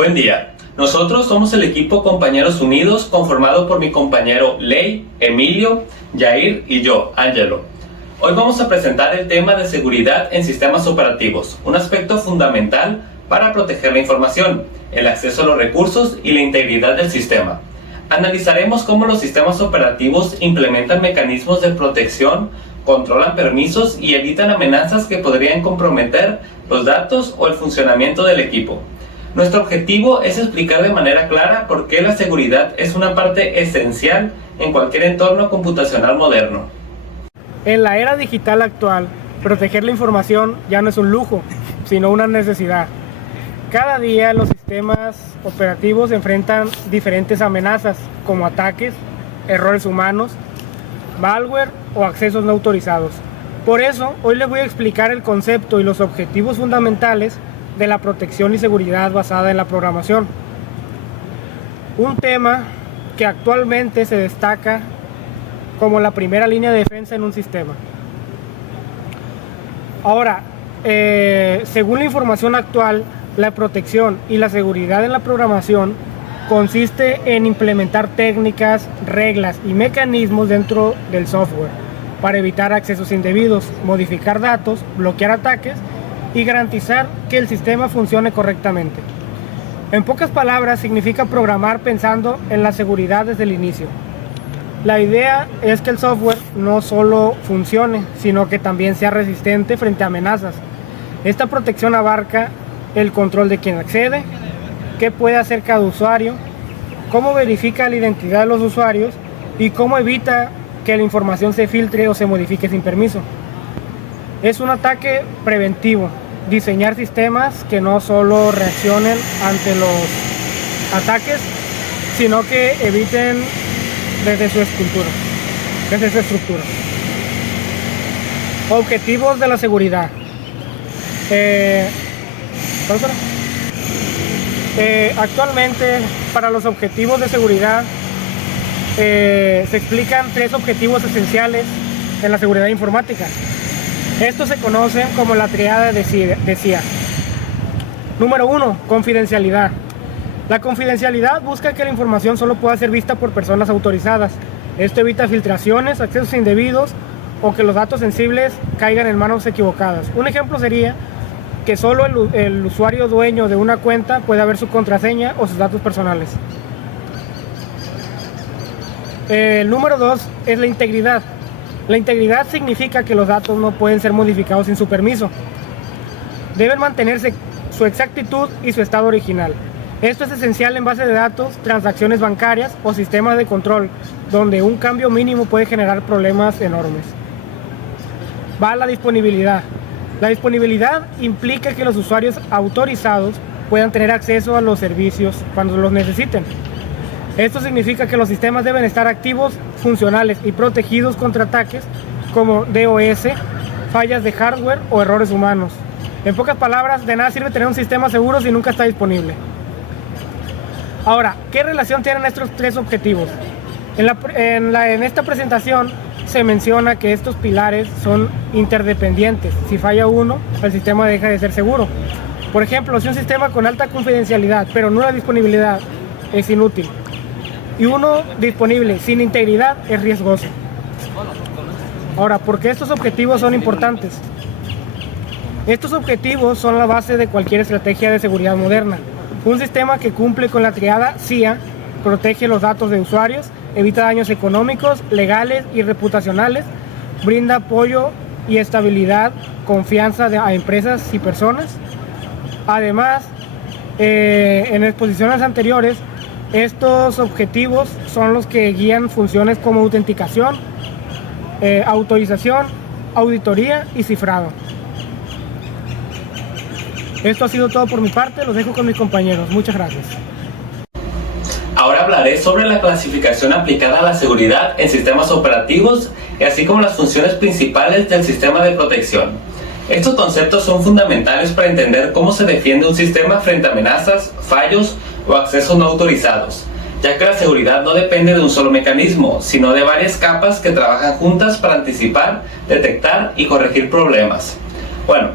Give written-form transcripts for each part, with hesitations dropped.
Buen día. Nosotros somos el equipo Compañeros Unidos, conformado por mi compañero Ley, Emilio, Yair y yo, Ángelo. Hoy vamos a presentar el tema de seguridad en sistemas operativos, un aspecto fundamental para proteger la información, el acceso a los recursos y la integridad del sistema. Analizaremos cómo los sistemas operativos implementan mecanismos de protección, controlan permisos y evitan amenazas que podrían comprometer los datos o el funcionamiento del equipo. Nuestro objetivo es explicar de manera clara por qué la seguridad es una parte esencial en cualquier entorno computacional moderno. En la era digital actual, proteger la información ya no es un lujo, sino una necesidad. Cada día los sistemas operativos enfrentan diferentes amenazas, como ataques, errores humanos, malware o accesos no autorizados. Por eso, hoy les voy a explicar el concepto y los objetivos fundamentales de la protección y seguridad basada en la programación. Un tema que actualmente se destaca como la primera línea de defensa en un sistema. Ahora, según la información actual, la protección y la seguridad en la programación consiste en implementar técnicas, reglas y mecanismos dentro del software para evitar accesos indebidos, modificar datos, bloquear ataques y garantizar que el sistema funcione correctamente. En pocas palabras, significa programar pensando en la seguridad desde el inicio. La idea es que el software no solo funcione, sino que también sea resistente frente a amenazas. Esta protección abarca el control de quien accede, qué puede hacer cada usuario, cómo verifica la identidad de los usuarios y cómo evita que la información se filtre o se modifique sin permiso. Es un ataque preventivo, diseñar sistemas que no solo reaccionen ante los ataques, sino que eviten desde su estructura. Objetivos de la seguridad. Actualmente, para los objetivos de seguridad, se explican 3 objetivos esenciales en la seguridad informática. Estos se conocen como la triada de CIA. Número 1, confidencialidad. La confidencialidad busca que la información solo pueda ser vista por personas autorizadas. Esto evita filtraciones, accesos indebidos o que los datos sensibles caigan en manos equivocadas. Un ejemplo sería que solo el usuario dueño de una cuenta pueda ver su contraseña o sus datos personales. El número 2 es la integridad. La integridad significa que los datos no pueden ser modificados sin su permiso. Deben mantenerse su exactitud y su estado original. Esto es esencial en base de datos, transacciones bancarias o sistemas de control, donde un cambio mínimo puede generar problemas enormes. Va a la disponibilidad. La disponibilidad implica que los usuarios autorizados puedan tener acceso a los servicios cuando los necesiten. Esto significa que los sistemas deben estar activos, funcionales y protegidos contra ataques como DOS, fallas de hardware o errores humanos. En pocas palabras, de nada sirve tener un sistema seguro si nunca está disponible. Ahora, ¿qué relación tienen estos 3 objetivos? En esta presentación se menciona que estos pilares son interdependientes. Si falla uno, el sistema deja de ser seguro. Por ejemplo, si un sistema con alta confidencialidad pero nula disponibilidad es inútil, y uno disponible sin integridad es riesgoso. Ahora, ¿por qué estos objetivos son importantes? Estos objetivos son la base de cualquier estrategia de seguridad moderna. Un sistema que cumple con la triada CIA protege los datos de usuarios, evita daños económicos, legales y reputacionales, brinda apoyo y estabilidad, confianza a empresas y personas. Además, en exposiciones anteriores, estos objetivos son los que guían funciones como autenticación, autorización, auditoría y cifrado. Esto ha sido todo por mi parte, los dejo con mis compañeros. Muchas gracias. Ahora hablaré sobre la clasificación aplicada a la seguridad en sistemas operativos y así como las funciones principales del sistema de protección. Estos conceptos son fundamentales para entender cómo se defiende un sistema frente a amenazas, fallos o accesos no autorizados, ya que la seguridad no depende de un solo mecanismo, sino de varias capas que trabajan juntas para anticipar, detectar y corregir problemas. Bueno,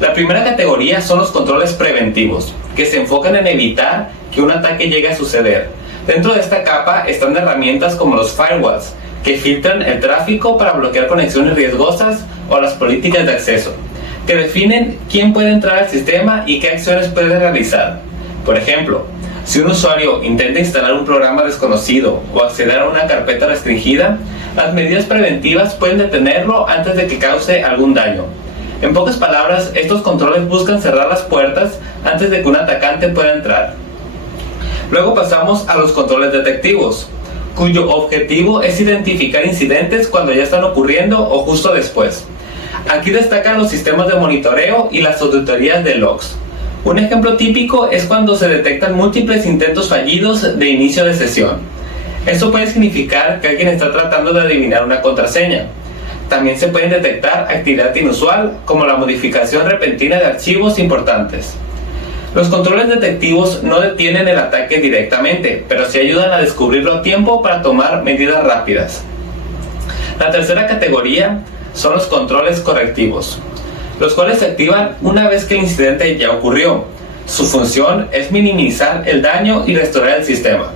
la primera categoría son los controles preventivos. que se enfocan en evitar que un ataque llegue a suceder. Dentro de esta capa están herramientas como los firewalls, que filtran el tráfico para bloquear conexiones riesgosas, o las políticas de acceso, que definen quién puede entrar al sistema y qué acciones puede realizar. Por ejemplo, si un usuario intenta instalar un programa desconocido o acceder a una carpeta restringida, las medidas preventivas pueden detenerlo antes de que cause algún daño. En pocas palabras, estos controles buscan cerrar las puertas antes de que un atacante pueda entrar. Luego pasamos a los controles detectivos, cuyo objetivo es identificar incidentes cuando ya están ocurriendo o justo después. Aquí destacan los sistemas de monitoreo y las auditorías de logs. Un ejemplo típico es cuando se detectan múltiples intentos fallidos de inicio de sesión. Esto puede significar que alguien está tratando de adivinar una contraseña. También se pueden detectar actividad inusual, como la modificación repentina de archivos importantes. Los controles detectivos no detienen el ataque directamente, pero sí ayudan a descubrirlo a tiempo para tomar medidas rápidas. La tercera categoría son los controles correctivos, los cuales se activan una vez que el incidente ya ocurrió. Su función es minimizar el daño y restaurar el sistema.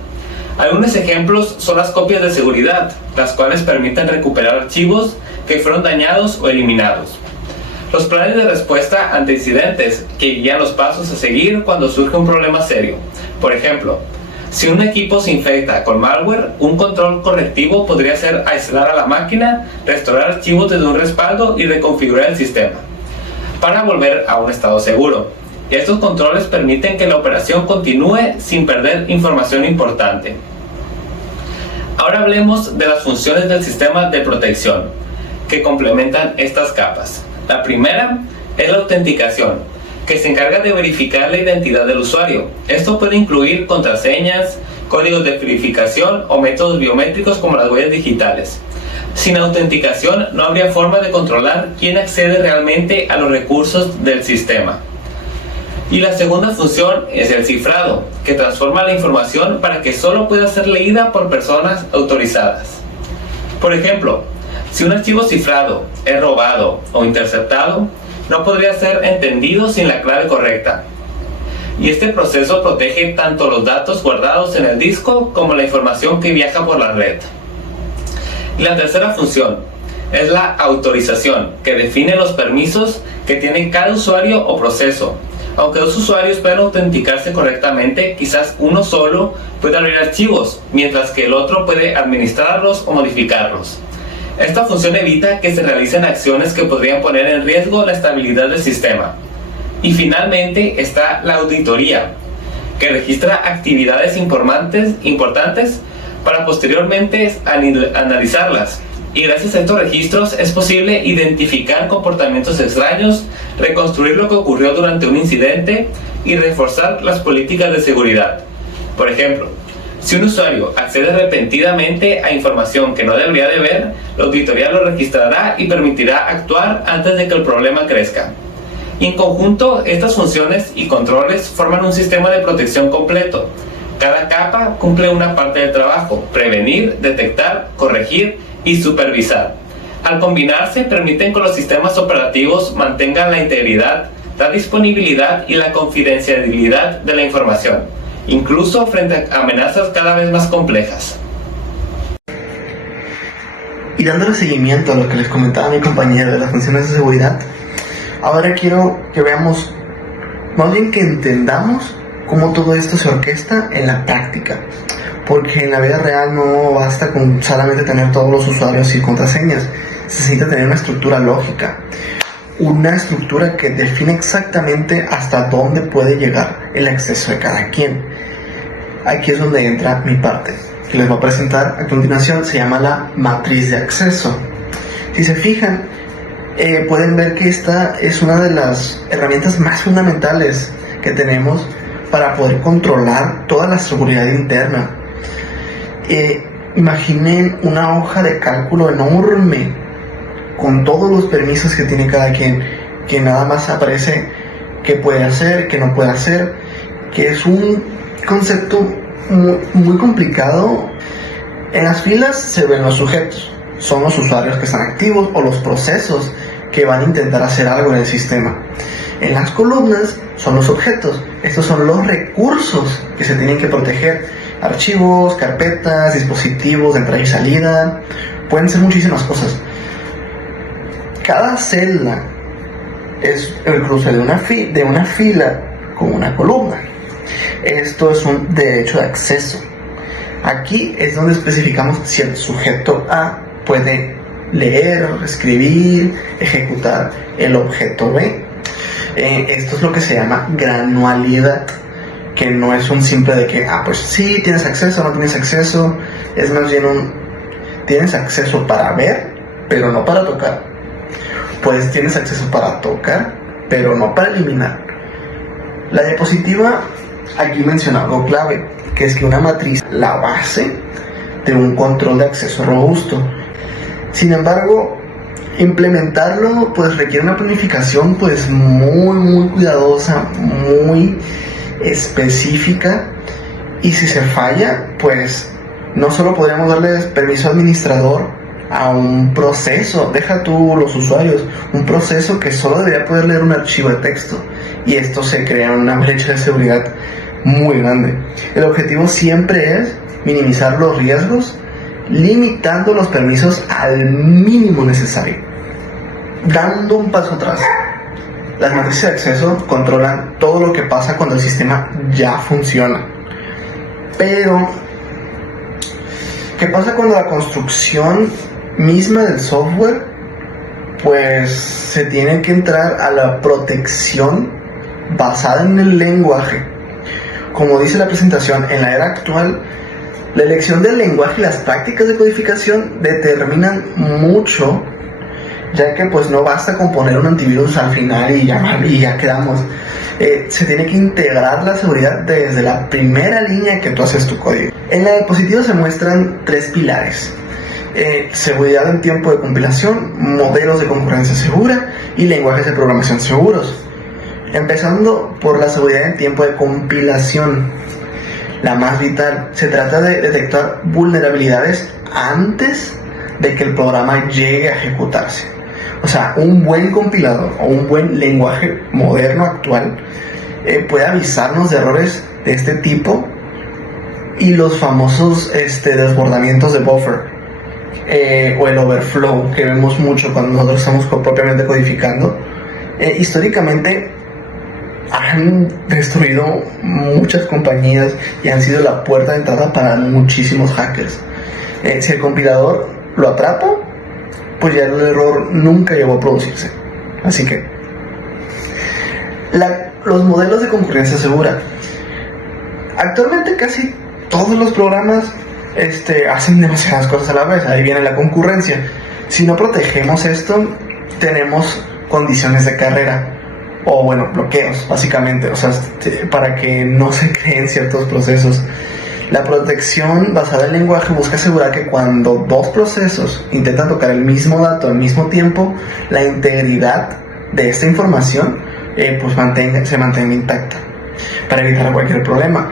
Algunos ejemplos son las copias de seguridad, las cuales permiten recuperar archivos que fueron dañados o eliminados. Los planes de respuesta ante incidentes, que guían los pasos a seguir cuando surge un problema serio. Por ejemplo, si un equipo se infecta con malware, un control correctivo podría ser aislar a la máquina, restaurar archivos desde un respaldo y reconfigurar el sistema para volver a un estado seguro. Estos controles permiten que la operación continúe sin perder información importante. Ahora hablemos de las funciones del sistema de protección, que complementan estas capas. La primera es la autenticación, que se encarga de verificar la identidad del usuario. Esto puede incluir contraseñas, códigos de verificación o métodos biométricos como las huellas digitales. Sin autenticación no habría forma de controlar quién accede realmente a los recursos del sistema. Y la segunda función es el cifrado, que transforma la información para que solo pueda ser leída por personas autorizadas. Por ejemplo, si un archivo cifrado es robado o interceptado, no podría ser entendido sin la clave correcta. Y este proceso protege tanto los datos guardados en el disco como la información que viaja por la red. Y la tercera función es la autorización, que define los permisos que tiene cada usuario o proceso. Aunque dos usuarios puedan autenticarse correctamente, quizás uno solo puede abrir archivos, mientras que el otro puede administrarlos o modificarlos. Esta función evita que se realicen acciones que podrían poner en riesgo la estabilidad del sistema. Y finalmente está la auditoría, que registra actividades importantes para posteriormente analizarlas. Y gracias a estos registros es posible identificar comportamientos extraños, reconstruir lo que ocurrió durante un incidente y reforzar las políticas de seguridad. Por ejemplo, si un usuario accede repentinamente a información que no debería de ver, la auditoría lo registrará y permitirá actuar antes de que el problema crezca. Y en conjunto, estas funciones y controles forman un sistema de protección completo. Cada capa cumple una parte del trabajo: prevenir, detectar, corregir y supervisar. Al combinarse, permiten que los sistemas operativos mantengan la integridad, la disponibilidad y la confidencialidad de la información, incluso frente a amenazas cada vez más complejas. Y dándole seguimiento a lo que les comentaba mi compañero de las funciones de seguridad, ahora quiero que veamos, más bien que entendamos cómo todo esto se orquesta en la práctica. Porque en la vida real no basta con solamente tener todos los usuarios y contraseñas, se necesita tener una estructura lógica, una estructura que define exactamente hasta dónde puede llegar el acceso de cada quien. Aquí es donde entra mi parte, que les voy a presentar a continuación. Se llama la matriz de acceso. Si se fijan, pueden ver que esta es una de las herramientas más fundamentales que tenemos para poder controlar toda la seguridad interna. Imaginen una hoja de cálculo enorme con todos los permisos que tiene cada quien, que nada más aparece qué puede hacer, qué no puede hacer, que es un concepto muy complicado. En las filas se ven los sujetos, son los usuarios que están activos o los procesos que van a intentar hacer algo en el sistema. En las columnas son los objetos, estos son los recursos que se tienen que proteger. Archivos, carpetas, dispositivos de entrada y salida, pueden ser muchísimas cosas. Cada celda es el cruce de una fila con una columna. Esto es un derecho de acceso. Aquí es donde especificamos si el sujeto A puede leer, escribir, ejecutar el objeto B. Esto es lo que se llama granualidad, que no es un simple de que, pues sí, tienes acceso, no tienes acceso. Es más bien tienes acceso para ver, pero no para tocar. Pues tienes acceso para tocar, pero no para eliminar. La diapositiva aquí menciona algo clave, que es que una matriz es la base de un control de acceso robusto. Sin embargo, implementarlo pues requiere una planificación pues muy cuidadosa, muy específica, y si se falla, pues no solo podríamos darle permiso administrador a un proceso, deja tú los usuarios, un proceso que solo debería poder leer un archivo de texto, y esto se crea una brecha de seguridad muy grande. El objetivo siempre es minimizar los riesgos, limitando los permisos al mínimo necesario. Dando un paso atrás, las matrices de acceso controlan todo lo que pasa cuando el sistema ya funciona. Pero, ¿qué pasa cuando la construcción misma del software? Pues se tiene que entrar a la protección basada en el lenguaje. Como dice la presentación, en la era actual, la elección del lenguaje y las prácticas de codificación determinan mucho, ya que pues no basta con poner un antivirus al final y ya quedamos. Se tiene que integrar la seguridad desde la primera línea que tú haces tu código. En la diapositiva se muestran 3 pilares: seguridad en tiempo de compilación, modelos de concurrencia segura y lenguajes de programación seguros. Empezando por la seguridad en tiempo de compilación, la más vital. Se trata de detectar vulnerabilidades antes de que el programa llegue a ejecutarse. O sea, un buen compilador o un buen lenguaje moderno actual puede avisarnos de errores de este tipo y los famosos desbordamientos de buffer o el overflow que vemos mucho cuando nosotros estamos propiamente codificando. Históricamente han destruido muchas compañías y han sido la puerta de entrada para muchísimos hackers. Si el compilador lo atrapa, pues ya el error nunca llegó a producirse. Así que los modelos de concurrencia segura. Actualmente casi todos los programas hacen demasiadas cosas a la vez. Ahí viene la concurrencia. Si no protegemos esto, tenemos condiciones de carrera, o bloqueos básicamente, o sea, para que no se creen ciertos procesos. La protección basada en lenguaje busca asegurar que cuando dos procesos intentan tocar el mismo dato al mismo tiempo, la integridad de esta información se mantenga intacta para evitar cualquier problema.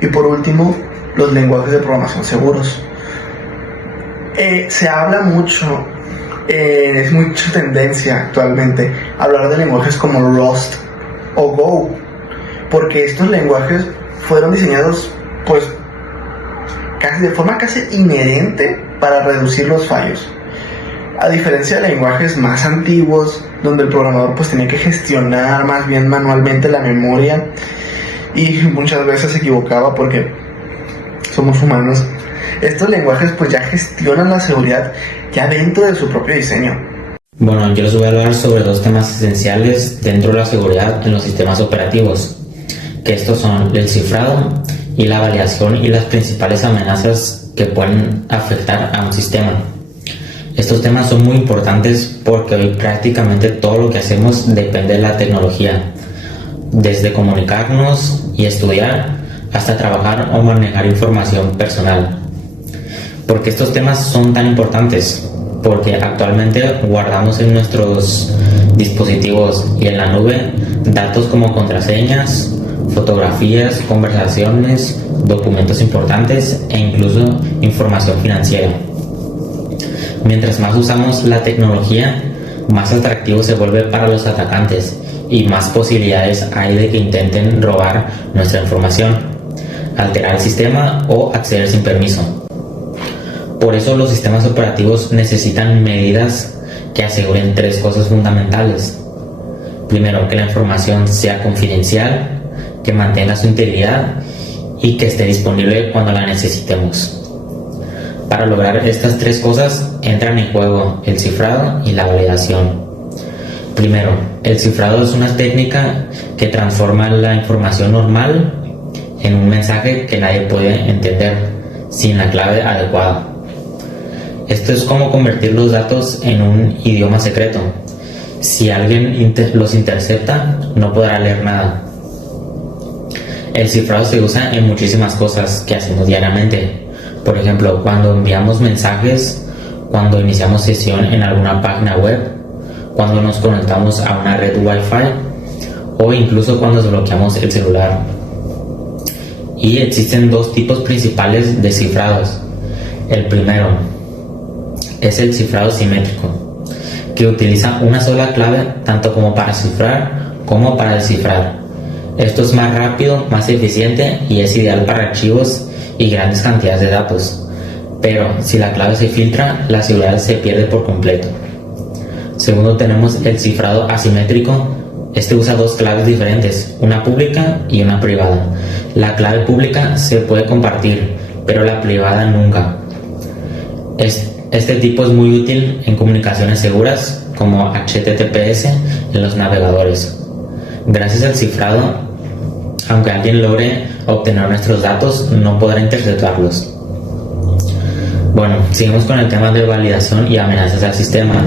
Y por último, los lenguajes de programación seguros. Se habla mucho, es mucha tendencia actualmente hablar de lenguajes como Rust o Go, porque estos lenguajes fueron diseñados de forma casi inherente para reducir los fallos, a diferencia de lenguajes más antiguos donde el programador tenía que gestionar más bien manualmente la memoria y muchas veces se equivocaba porque somos humanos. Estos lenguajes ya gestionan la seguridad ya dentro de su propio diseño. Bueno, yo les voy a hablar sobre 2 temas esenciales dentro de la seguridad en los sistemas operativos, que estos son el cifrado y la validación y las principales amenazas que pueden afectar a un sistema. Estos temas son muy importantes porque hoy prácticamente todo lo que hacemos depende de la tecnología, desde comunicarnos y estudiar hasta trabajar o manejar información personal. ¿Por qué estos temas son tan importantes? Porque actualmente guardamos en nuestros dispositivos y en la nube datos como contraseñas, fotografías, conversaciones, documentos importantes e incluso información financiera. Mientras más usamos la tecnología, más atractivo se vuelve para los atacantes y más posibilidades hay de que intenten robar nuestra información, alterar el sistema o acceder sin permiso. Por eso los sistemas operativos necesitan medidas que aseguren tres cosas fundamentales. Primero, que la información sea confidencial, que mantenga su integridad y que esté disponible cuando la necesitemos. Para lograr estas tres cosas entran en juego el cifrado y la validación. Primero, el cifrado es una técnica que transforma la información normal en un mensaje que nadie puede entender sin la clave adecuada. Esto es como convertir los datos en un idioma secreto. Si alguien los intercepta, no podrá leer nada. El cifrado se usa en muchísimas cosas que hacemos diariamente. Por ejemplo, cuando enviamos mensajes, cuando iniciamos sesión en alguna página web, cuando nos conectamos a una red Wi-Fi o incluso cuando desbloqueamos el celular. Y existen dos tipos principales de cifrados. El primero es el cifrado simétrico, que utiliza una sola clave tanto como para cifrar como para descifrar. Esto es más rápido, más eficiente y es ideal para archivos y grandes cantidades de datos, pero si la clave se filtra, la seguridad se pierde por completo. Segundo, tenemos el cifrado asimétrico. Este usa dos claves diferentes, una pública y una privada. La clave pública se puede compartir, pero la privada nunca. Este tipo es muy útil en comunicaciones seguras como HTTPS en los navegadores. Gracias al cifrado, aunque alguien logre obtener nuestros datos, no podrá interceptarlos. Bueno, seguimos con el tema de validación y amenazas al sistema.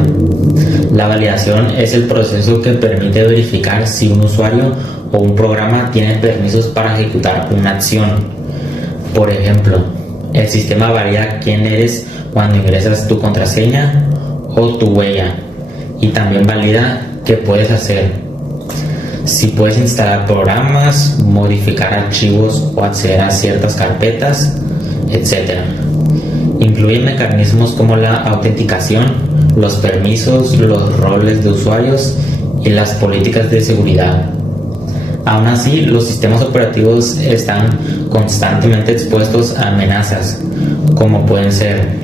La validación es el proceso que permite verificar si un usuario o un programa tiene permisos para ejecutar una acción. Por ejemplo, el sistema valida quién eres cuando ingresas tu contraseña o tu huella, y también valida qué puedes hacer. Si puedes instalar programas, modificar archivos o acceder a ciertas carpetas, etc. Incluye mecanismos como la autenticación, los permisos, los roles de usuarios y las políticas de seguridad. Aún así, los sistemas operativos están constantemente expuestos a amenazas, como pueden ser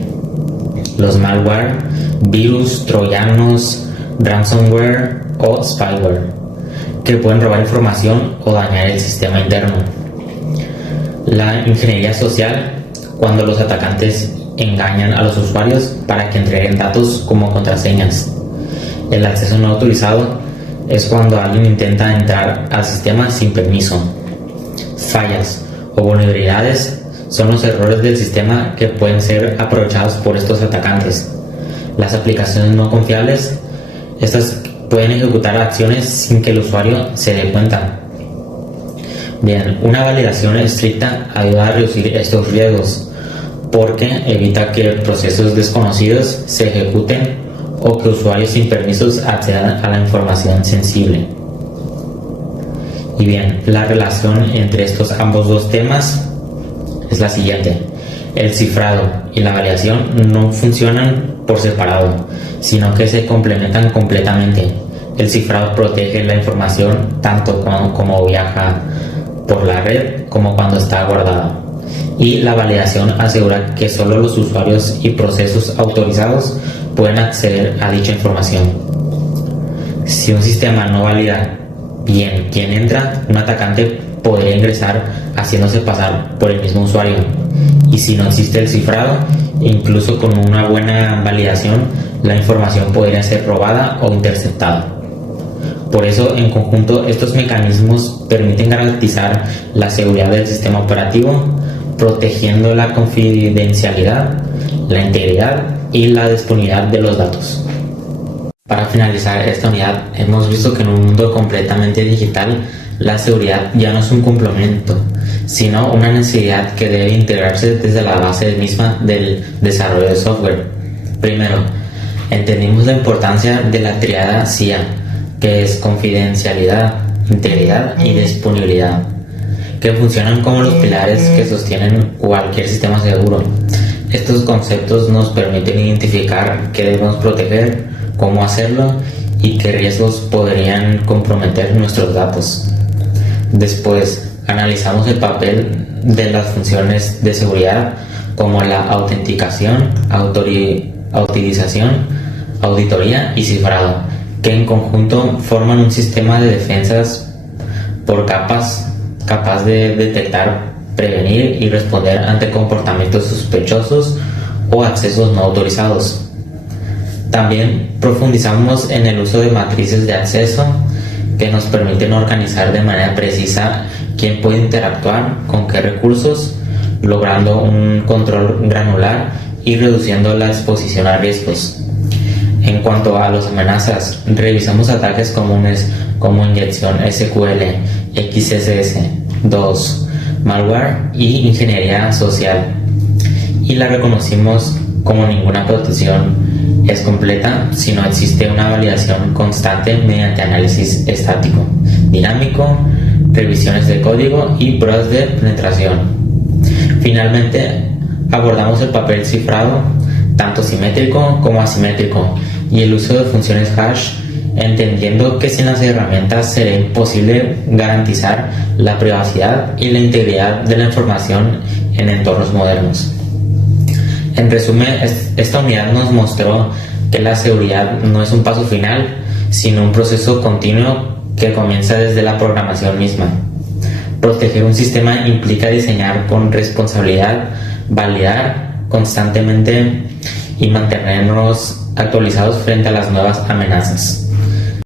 los malware, virus, troyanos, ransomware o spyware, que pueden robar información o dañar el sistema interno. La ingeniería social, cuando los atacantes engañan a los usuarios para que entreguen datos como contraseñas. El acceso no autorizado es cuando alguien intenta entrar al sistema sin permiso. Fallas o vulnerabilidades son los errores del sistema que pueden ser aprovechados por estos atacantes. Las aplicaciones no confiables, estas pueden ejecutar acciones sin que el usuario se dé cuenta. Bien, una validación estricta ayuda a reducir estos riesgos porque evita que procesos desconocidos se ejecuten o que usuarios sin permisos accedan a la información sensible. Y bien, la relación entre estos ambos dos temas es la siguiente. El cifrado y la validación no funcionan por separado, sino que se complementan completamente. El cifrado protege la información tanto como viaja por la red como cuando está guardada. Y la validación asegura que solo los usuarios y procesos autorizados pueden acceder a dicha información. Si un sistema no valida bien quién entra, un atacante podría ingresar haciéndose pasar por el mismo usuario. Y si no existe el cifrado, incluso con una buena validación, la información podría ser robada o interceptada. Por eso, en conjunto, estos mecanismos permiten garantizar la seguridad del sistema operativo, protegiendo la confidencialidad, la integridad y la disponibilidad de los datos. Para finalizar esta unidad, hemos visto que en un mundo completamente digital, la seguridad ya no es un complemento, sino una necesidad que debe integrarse desde la base misma del desarrollo de software. Primero, entendimos la importancia de la tríada CIA, que es confidencialidad, integridad y disponibilidad, que funcionan como los pilares que sostienen cualquier sistema seguro. Estos conceptos nos permiten identificar qué debemos proteger, cómo hacerlo y qué riesgos podrían comprometer nuestros datos. Después, analizamos el papel de las funciones de seguridad como la autenticación, autorización, auditoría y cifrado, que en conjunto forman un sistema de defensas por capas capaz de detectar, prevenir y responder ante comportamientos sospechosos o accesos no autorizados. También profundizamos en el uso de matrices de acceso que nos permiten organizar de manera precisa quién puede interactuar con qué recursos, logrando un control granular y reduciendo la exposición a riesgos. En cuanto a las amenazas, revisamos ataques comunes como inyección SQL, XSS, DOS, malware y ingeniería social, y la reconocimos como ninguna protección es completa si no existe una validación constante mediante análisis estático, dinámico, revisiones de código y pruebas de penetración. Finalmente, abordamos el papel cifrado, tanto simétrico como asimétrico, y el uso de funciones hash, entendiendo que sin las herramientas sería imposible garantizar la privacidad y la integridad de la información en entornos modernos. En resumen, esta unidad nos mostró que la seguridad no es un paso final, sino un proceso continuo que comienza desde la programación misma. Proteger un sistema implica diseñar con responsabilidad, validar constantemente y mantenernos actualizados frente a las nuevas amenazas.